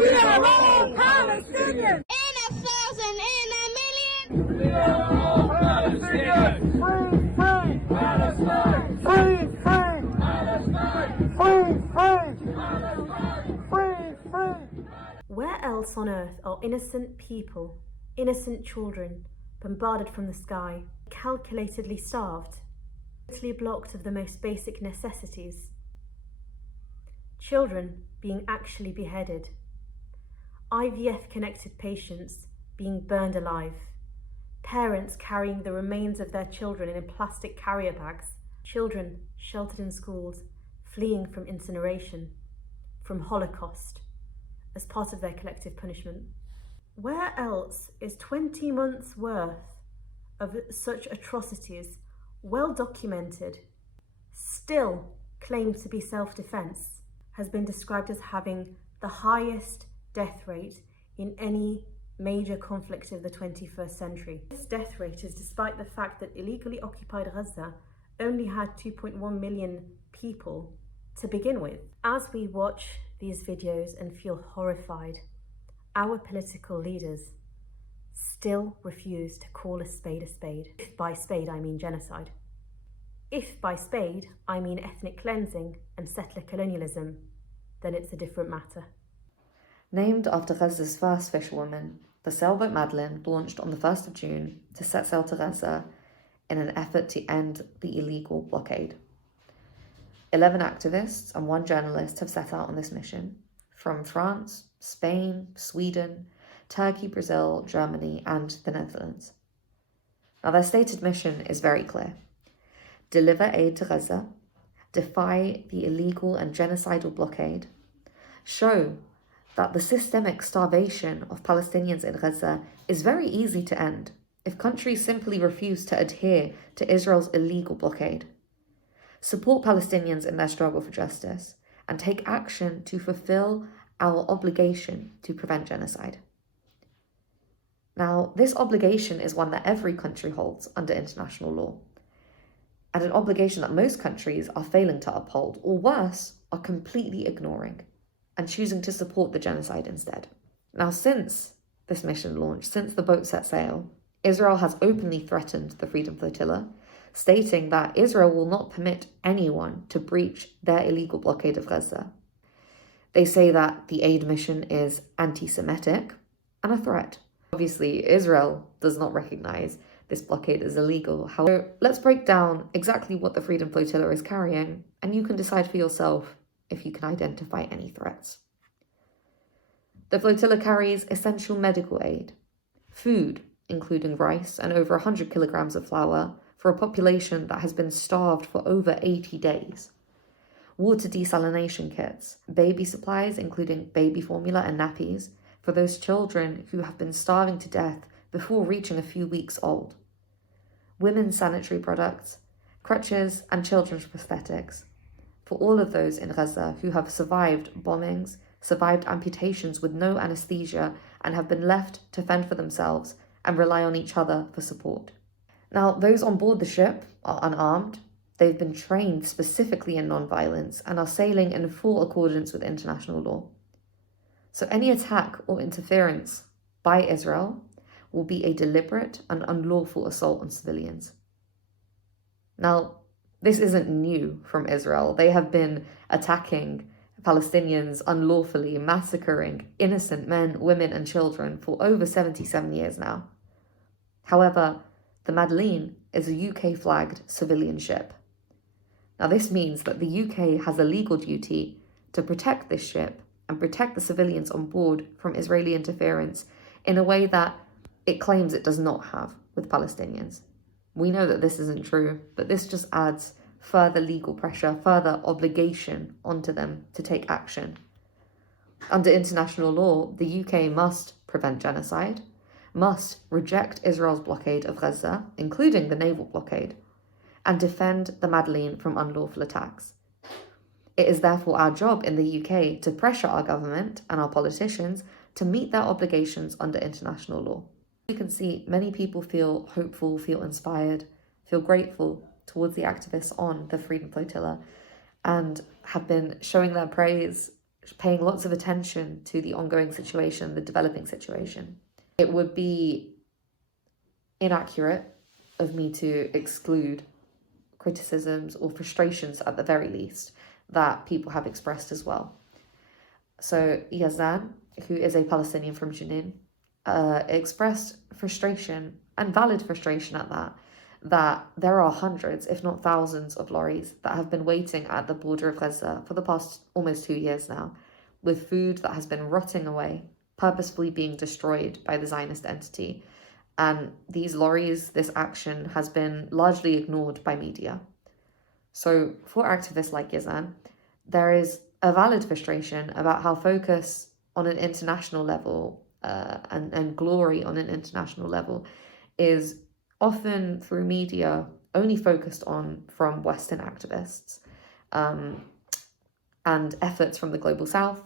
We are all Palestinians. In 1,000, in 1,000,000. We are all Palestinians. Free, free Palestine. Free, free Palestine. Free, free Palestine. Free, free. Where else on earth are innocent people, innocent children, bombarded from the sky, calculatedly starved, totally blocked of the most basic necessities? Children being actually beheaded, IVF-connected patients being burned alive, parents carrying the remains of their children in plastic carrier bags, children sheltered in schools, fleeing from incineration, from Holocaust, as part of their collective punishment. Where else is 20 months' worth of such atrocities, well documented, still claimed to be self-defense, has been described as having the highest death rate in any major conflict of the 21st century? This death rate is despite the fact that illegally occupied Gaza only had 2.1 million people to begin with. As we watch these videos and feel horrified, our political leaders still refuse to call a spade a spade. If by spade I mean genocide. If by spade I mean ethnic cleansing and settler colonialism, then it's a different matter. Named after Gaza's first fisherwoman, the sailboat Madleen launched on the 1st of June to set sail to Gaza in an effort to end the illegal blockade. 11 activists and 1 journalist have set out on this mission from France, Spain, Sweden, Turkey, Brazil, Germany, and the Netherlands. Now, their stated mission is very clear: deliver aid to Gaza, defy the illegal and genocidal blockade, show that the systemic starvation of Palestinians in Gaza is very easy to end if countries simply refuse to adhere to Israel's illegal blockade, support Palestinians in their struggle for justice, and take action to fulfill our obligation to prevent genocide. Now, this obligation is one that every country holds under international law, and an obligation that most countries are failing to uphold, or worse, are completely ignoring and choosing to support the genocide instead. Now, since this mission launched, since the boat set sail, Israel has openly threatened the Freedom Flotilla, stating that Israel will not permit anyone to breach their illegal blockade of Gaza. They say that the aid mission is anti-Semitic and a threat. Obviously, Israel does not recognize this blockade as illegal. However, let's break down exactly what the Freedom Flotilla is carrying, and you can decide for yourself if you can identify any threats. The flotilla carries essential medical aid, food, including rice and over 100 kilograms of flour for a population that has been starved for over 80 days, water desalination kits, baby supplies, including baby formula and nappies, for those children who have been starving to death before reaching a few weeks old, women's sanitary products, crutches, and children's prosthetics, for all of those in Gaza who have survived bombings, survived amputations with no anesthesia, and have been left to fend for themselves and rely on each other for support. Now, those on board the ship are unarmed. They've been trained specifically in non-violence and are sailing in full accordance with international law. So any attack or interference by Israel will be a deliberate and unlawful assault on civilians. Now, this isn't new from Israel. They have been attacking Palestinians unlawfully, massacring innocent men, women, and children for over 77 years now. However, the Madleen is a UK-flagged civilian ship. Now, this means that the UK has a legal duty to protect this ship and protect the civilians on board from Israeli interference in a way that it claims it does not have with Palestinians. We know that this isn't true, but this just adds further legal pressure, further obligation onto them to take action. Under international law, the UK must prevent genocide, must reject Israel's blockade of Gaza, including the naval blockade, and defend the Madleen from unlawful attacks. It is therefore our job in the UK to pressure our government and our politicians to meet their obligations under international law. You can see many people feel hopeful, feel inspired, feel grateful towards the activists on the Freedom Flotilla, and have been showing their praise, paying lots of attention to the ongoing situation, the developing situation. It would be inaccurate of me to exclude criticisms or frustrations, at the very least, that people have expressed as well. So Yazan, who is a Palestinian from Jenin, expressed frustration, and valid frustration at that there are hundreds, if not thousands, of lorries that have been waiting at the border of Gaza for the past almost 2 years now, with food that has been rotting away, purposefully being destroyed by the Zionist entity. And these lorries, this action has been largely ignored by media. So for activists like Yazan, there is a valid frustration about how focus on an international level and glory on an international level is often through media only focused on from Western activists, and efforts from the Global South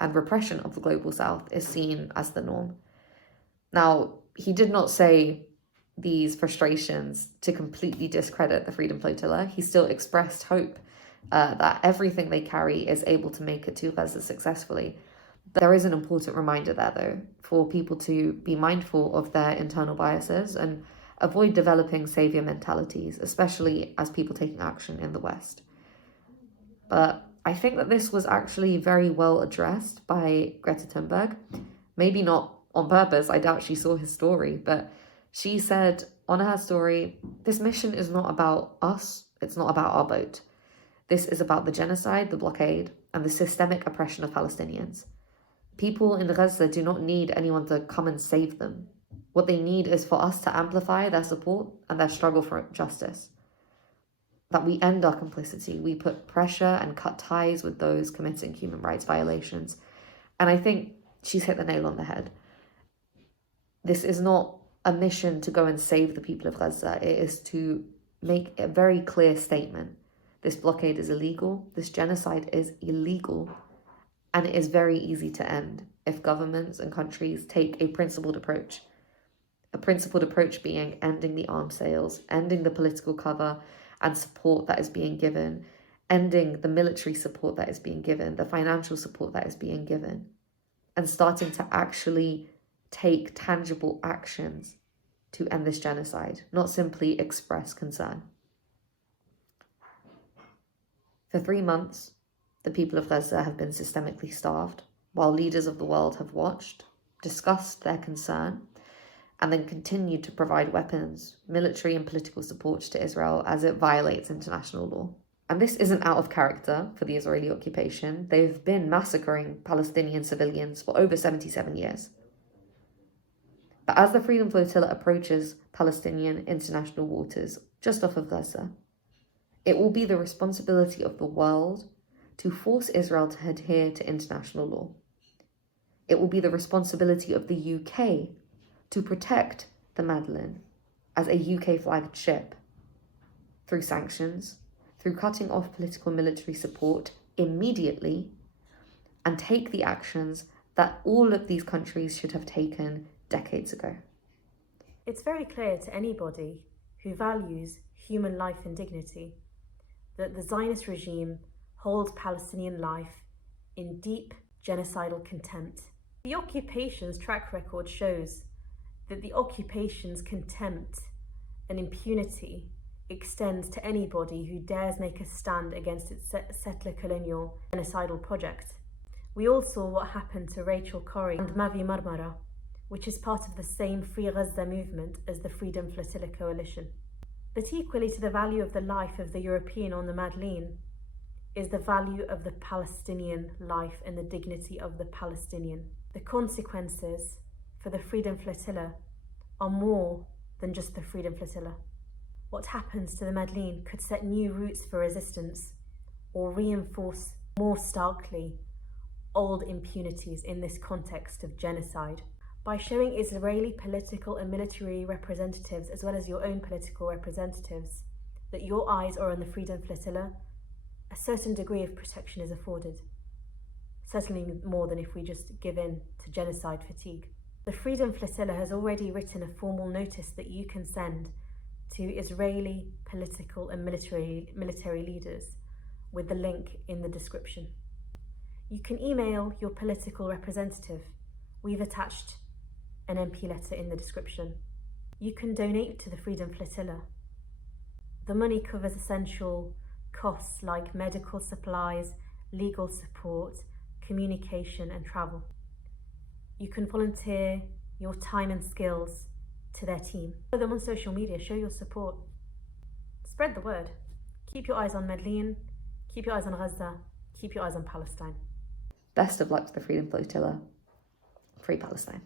and repression of the Global South is seen as the norm. Now, he did not say these frustrations to completely discredit the Freedom Flotilla. He still expressed hope that everything they carry is able to make it to Gaza successfully. There is an important reminder there, though, for people to be mindful of their internal biases and avoid developing savior mentalities, especially as people taking action in the West. But I think that this was actually very well addressed by Greta Thunberg. Maybe not on purpose, I doubt she saw his story, but she said on her story, this mission is not about us, it's not about our boat. This is about the genocide, the blockade, and the systemic oppression of Palestinians. People in Gaza do not need anyone to come and save them. What they need is for us to amplify their support and their struggle for justice. That we end our complicity, we put pressure and cut ties with those committing human rights violations. And I think she's hit the nail on the head. This is not a mission to go and save the people of Gaza. It is to make a very clear statement. This blockade is illegal, this genocide is illegal, and it is very easy to end if governments and countries take a principled approach. A principled approach being ending the arms sales, ending the political cover and support that is being given, ending the military support that is being given, the financial support that is being given, and starting to actually take tangible actions to end this genocide, not simply express concern. For 3 months, the people of Gaza have been systemically starved, while leaders of the world have watched, discussed their concern, and then continued to provide weapons, military and political support to Israel as it violates international law. And this isn't out of character for the Israeli occupation. They've been massacring Palestinian civilians for over 77 years. But as the Freedom Flotilla approaches Palestinian international waters just off of Gaza, it will be the responsibility of the world to force Israel to adhere to international law. It will be the responsibility of the UK to protect the Madleen as a UK-flagged ship through sanctions, through cutting off political military support immediately, and take the actions that all of these countries should have taken decades ago. It's very clear to anybody who values human life and dignity that the Zionist regime holds Palestinian life in deep genocidal contempt. The occupation's track record shows that the occupation's contempt and impunity extends to anybody who dares make a stand against its settler colonial genocidal project. We all saw what happened to Rachel Corrie and Mavi Marmara, which is part of the same Free Gaza movement as the Freedom Flotilla coalition. But equally to the value of the life of the European on the Madleen is the value of the Palestinian life and the dignity of the Palestinian. The consequences for the Freedom Flotilla are more than just the Freedom Flotilla. What happens to the Madleen could set new routes for resistance or reinforce more starkly old impunities in this context of genocide. By showing Israeli political and military representatives, as well as your own political representatives, that your eyes are on the Freedom Flotilla, a certain degree of protection is afforded. Certainly more than if we just give in to genocide fatigue. The Freedom Flotilla has already written a formal notice that you can send to Israeli political and military leaders with the link in the description. You can email your political representative. We've attached an MP letter in the description. You can donate to the Freedom Flotilla. The money covers essential costs like medical supplies, legal support, communication and travel. You can volunteer your time and skills to their team. Follow them on social media, show your support. Spread the word. Keep your eyes on Madleen, keep your eyes on Gaza, keep your eyes on Palestine. Best of luck to the Freedom Flotilla. Free Palestine.